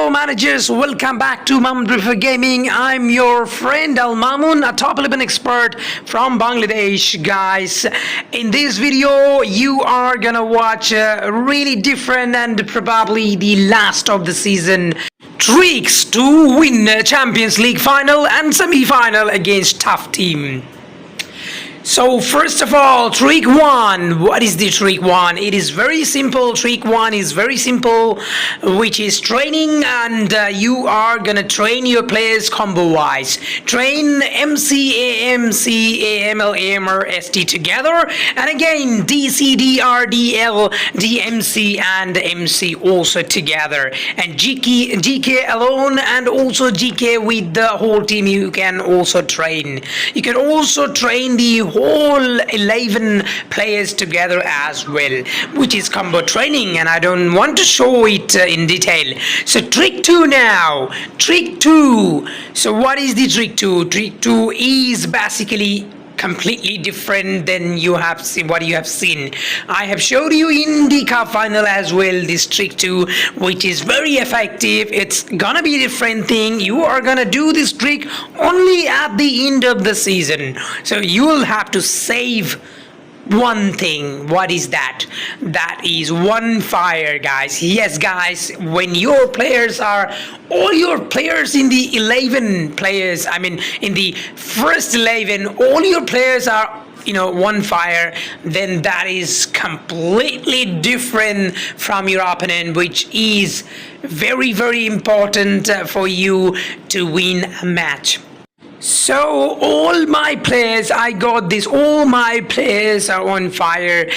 Hello managers, welcome back to Mamun Prefer Gaming. I'm your friend Al Mamun, a top 11 expert from Bangladesh. Guys, in this video you are gonna watch a really different and probably the last of the season tricks to win a Champions League final and semi-final against tough team. So first of all, trick one. What is the trick one? It is very simple. Trick one is very simple, which is training, and you are gonna train your players combo wise. Train MC, AM, C, AML, AMR, ST together, and again DC, DR, DL, DMC, and MC also together, and GK alone, and also GK with the whole team. You can also train. You can also train the whole 11 players together as well, which is combo training, and I don't want to show it in detail. So trick 2 now. Trick 2. So what is the trick 2? Trick 2 is basically completely different than you have seen what you have seen. I have showed you in the cup final as well this trick 2, which is very effective. It's gonna be a different thing. You are gonna do this trick only at the end of the season, so you will have to save one thing. What is that? That is one fire, guys. Yes, guys, when your players are all your players in the 11 players, I mean in the first 11, all your players are one fire, then that is completely different from your opponent, which is very, very important for you to win a match. So all my players, I got this, all my players are on fire,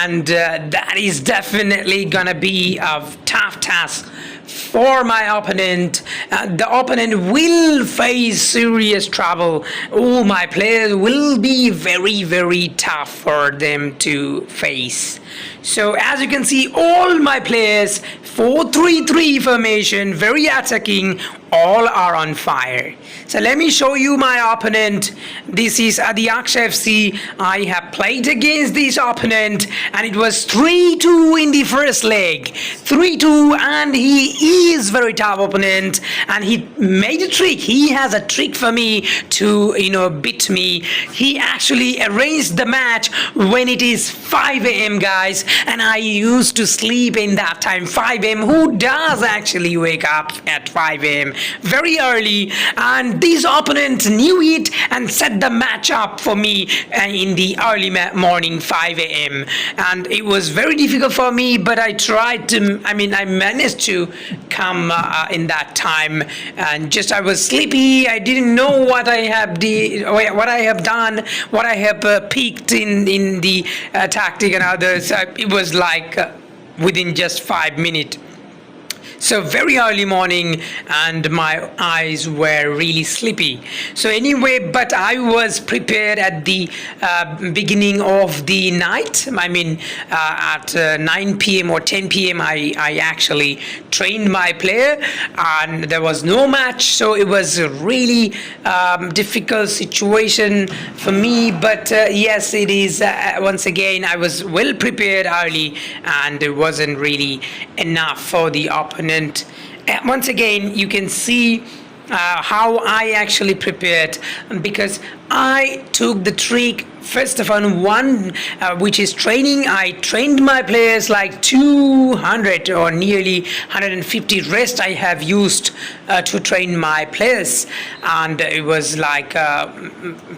and that is definitely gonna be a tough task for my opponent. The opponent will face serious trouble. All my players will be very, very tough for them to face. So as you can see, all my players 4-3-3 formation, very attacking, all are on fire. So let me show you my opponent. This is Adiaksh FC. I have played against this opponent, and it was 3-2 in the first leg. 3-2, and he is very tough opponent, and he made a trick. He has a trick for me to beat me. He actually arranged the match when it is 5 a.m. guys, and I used to sleep in that time. 5 a.m. Who does actually wake up at 5 a.m. very early? And this opponent knew it and set the match up for me in the early morning 5 a.m. and it was very difficult for me, but I tried to, I managed to come in that time, and just I was sleepy. I didn't know what I have done, what I have peaked in the tactic and others. It was like within just 5 minutes. So very early morning, and my eyes were really sleepy. So anyway, but I was prepared at the beginning of the night. At 9 p.m. or 10 p.m. I actually trained my player, and there was no match. So it was a really difficult situation for me. But yes, it is. Once again, I was well prepared early, and it wasn't really enough for the opponent. Once again, you can see how I actually prepared, because I took the trick first of all which is training. I trained my players like 200 or nearly 150 rest I have used to train my players, and it was like a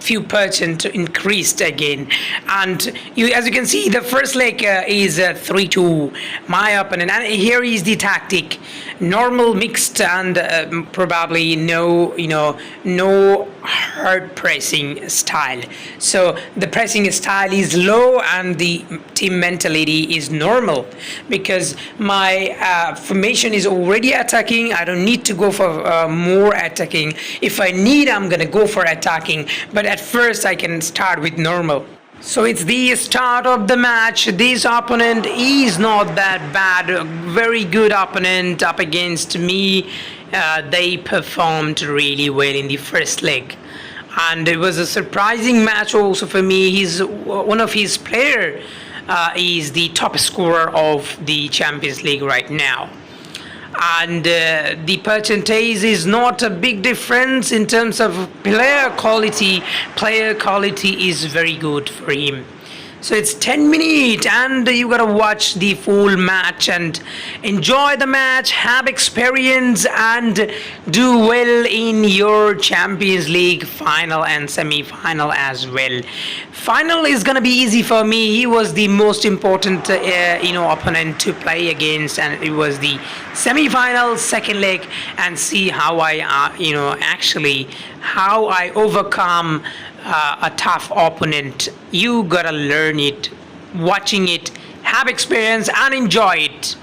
few percent increased again. And as you can see, the first leg is 3-2 my opponent, and here is the tactic: normal, mixed, and probably no hard pressing style. So the pressing style is low, and the team mentality is normal, because my formation is already attacking. I don't need to go for more attacking. If I need, I'm gonna go for attacking, but at first I can start with normal. So it's the start of the match. This opponent is not that bad, a very good opponent up against me. They performed really well in the first leg, and it was a surprising match also for me. One of his player is the top scorer of the Champions League right now. and the percentage is not a big difference in terms of player quality. Player quality is very good for him. So it's 10 minutes and you gotta watch the full match and enjoy the match, have experience, and do well in your Champions League final and semi-final as well. Final is gonna be easy for me. He was the most important opponent to play against, and it was the semi-final second leg, and see how I actually how I overcome a tough opponent. You gotta learn it, watching it, have experience, and enjoy it.